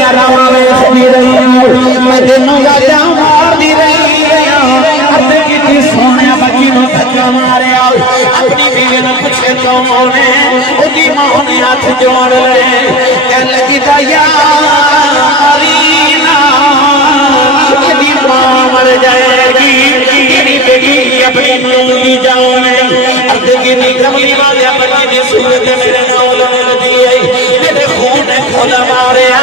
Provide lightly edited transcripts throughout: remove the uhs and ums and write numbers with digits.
तेरिया रावां वेखदी रही मैं तेनू गाजा मारदी रही अर्ज कीती सोने बच्ची नूं धक्का मारिया अपनी बीवी नूं पुछे कौन ने ओदी मां ने हाथ जोड़ ले कह लगी दया अरीना तेरी मां मर जाएगी तेरी बेटी अपनी नूं दी जाने अर्ज कीती कमली वाले बच्ची दी सूरत मेरे नाल लगी मेरे खून ने खोला मारिया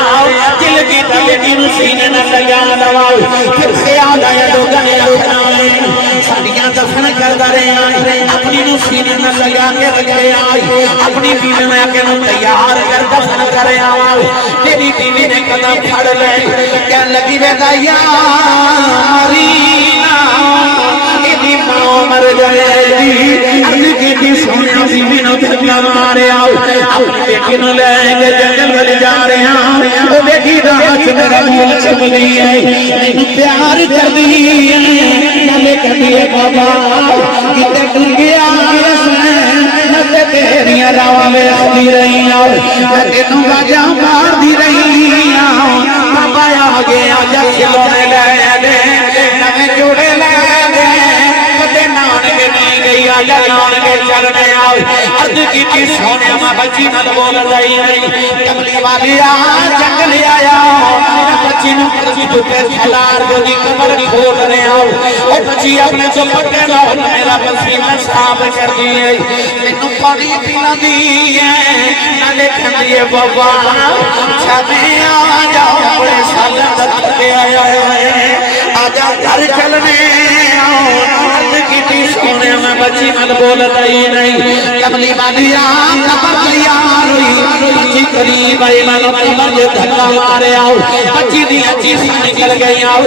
दिल की बेटी नूं सीने न लगा दवा फिर ख्याल आया लोगों ने साड़ियां दफन करता रहा अपनी नूं सीने न लगा के रखे आई अपनी बीवी ने आके तैयार कर दफन कर तेरी बीवी ने कदम फड़ ले कह लगी बेटा यारी मां मर जाएगी अर्ज की सोने बीवी ने धक्का मारे अपनी बेटी नूं लेके जंगल जा रहे हैं वो बेटी रात मेरा मूल चुमदी है मैनू प्यार कर दी है नाले कहती है बाबा किते डूब गया मैं तेरिया रावां वेखदी रही मैं तेनू गाजा मारदी रही बाबा आ गया जा खिलौने ले दे नवे जोड़े ले दे कदे नानके नहीं गई आजा नानके चलने अर्ज की सोने मां बच्ची नल बोल रही कमली वाली आ जंगल आया बच्ची नूं झुके खिलार दी कमर खोल रहे ओ बच्ची अपने दुपट्टे नाल मेरा पसीना साफ कर दी है मैनू पानी पिलांदी है नाले कहंदी है बाबा छावे आ जाओ बड़े सालां दा थके आया है आजा घर चलने अर्ज की सोने में बच्ची मन बोल रही नहीं कमली वालिया कमर तैयार हुई बच्ची करीब आई मन कमर जे धक्का मारे आओ बच्ची दी चीज़ निकल गई आओ